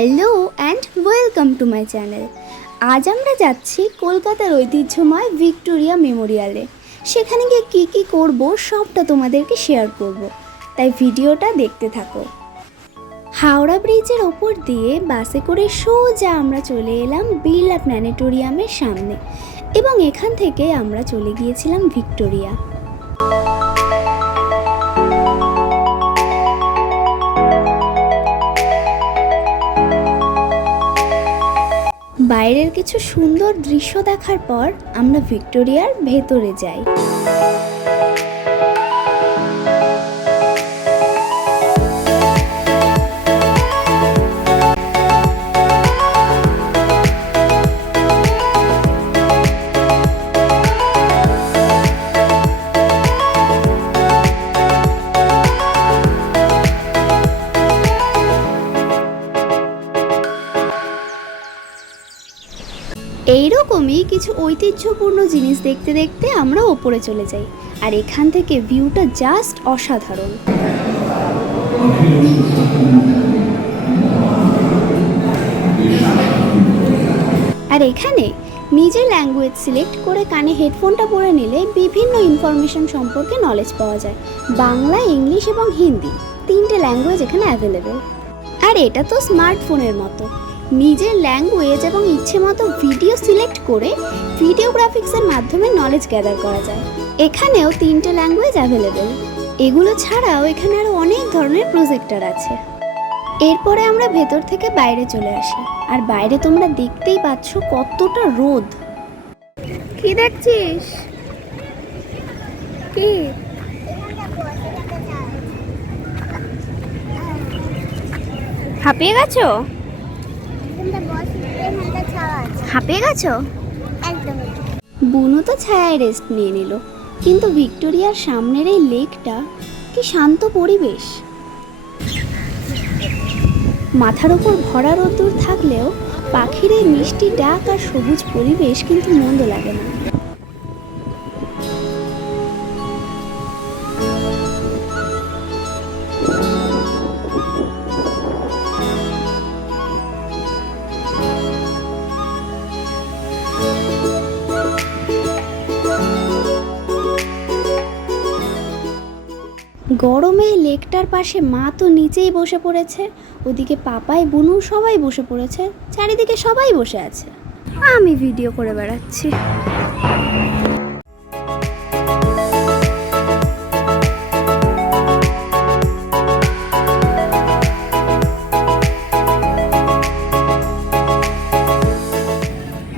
Hello and welcome to my channel. আজ আমরা যাচ্ছি কলকাতার ঐতিহ্যময় ভিক্টোরিয়া মেমোরিয়ালে। সেখানে গিয়ে কী কী করব সবটা তোমাদেরকে শেয়ার করব, তাই ভিডিওটা দেখতে থাকো। হাওড়া ব্রিজের ওপর দিয়ে বাসে করে সোজা আমরা চলে এলাম বিড়লা প্ল্যানেটোরিয়ামের সামনে এবং এখান থেকে আমরা চলে গিয়েছিলাম ভিক্টোরিয়া। বাইরের কিছু সুন্দর দৃশ্য দেখার পর আমরা ভিক্টোরিয়ার ভেতরে যাই। এইরকমই কিছু ঐতিহ্যপূর্ণ জিনিস দেখতে দেখতে আমরা ওপরে চলে যাই, আর এখান থেকে ভিউটা জাস্ট অসাধারণ। আর এখানে নিজের ল্যাঙ্গুয়েজ সিলেক্ট করে কানে হেডফোনটা পরে নিলে বিভিন্ন ইনফরমেশন সম্পর্কে নলেজ পাওয়া যায়। বাংলা, ইংলিশ এবং হিন্দি তিনটে ল্যাঙ্গুয়েজ এখানে অ্যাভেলেবেল। আর এটা তো স্মার্টফোনের মতো, নিজের ল্যাঙ্গুয়েজ এবং ইচ্ছে মতো ভিডিও সিলেক্ট করে ভিডিওগ্রাফিক্সের মাধ্যমে নলেজ গ্যাদার করা যায়। এখানেও তিনটে ল্যাঙ্গুয়েজ অ্যাভেলেবেল। এগুলো ছাড়াও এখানে আরও অনেক ধরনের প্রজেক্টর আছে। এরপরে আমরা ভেতর থেকে বাইরে চলে আসি, আর বাইরে তোমরা দেখতেই পাচ্ছ কতটা রোদ। কি দেখছিস? কি হাঁপিয়ে গেছো? হাঁপিয়ে গেছো? বুনু তো ছায়ায় রেস্ট নিয়ে নিল, কিন্তু ভিক্টোরিয়ার সামনের এই লেকটা কি শান্ত পরিবেশ। মাথার ওপর ভরা রোদ্দুর থাকলেও পাখির এই মিষ্টি ডাক আর সবুজ পরিবেশ কিন্তু মন্দ লাগে না। গরমে লেকটার পাশে মা তো নিচেই বসে পড়েছে, ওদিকে পাপাই, বুনু সবাই বসে পড়েছে, চারিদিকে সবাই বসে আছে। আমি ভিডিও করে বেড়াচ্ছি।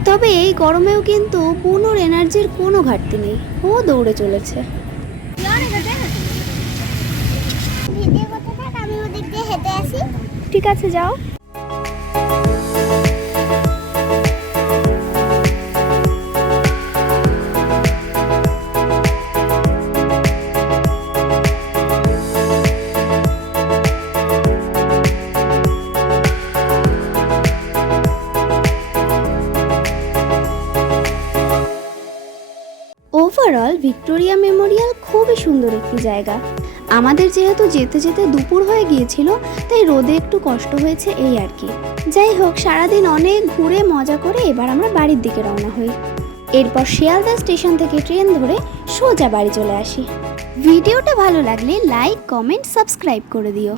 তবে এই গরমেও কিন্তু বুনুর এনার্জির কোনো ঘাটতি নেই, ও দৌড়ে চলেছে। ঠিক আছে, যাও। ওভারঅল ভিক্টোরিয়া মেমোরিয়াল খুবই সুন্দর একটি জায়গা। আমাদের যেহেতু যেতে যেতে দুপুর হয়ে গিয়েছিল, তাই রোদে একটু কষ্ট হয়েছে, এই আর কি। যাই হোক, সারাদিন অনেক ঘুরে মজা করে এবার আমরা বাড়ির দিকে রওনা হই। এরপর শিয়ালদা স্টেশন থেকে ট্রেন ধরে সোজা বাড়ি চলে আসি। ভিডিওটা ভালো লাগলে লাইক, কমেন্ট, সাবস্ক্রাইব করে দিও।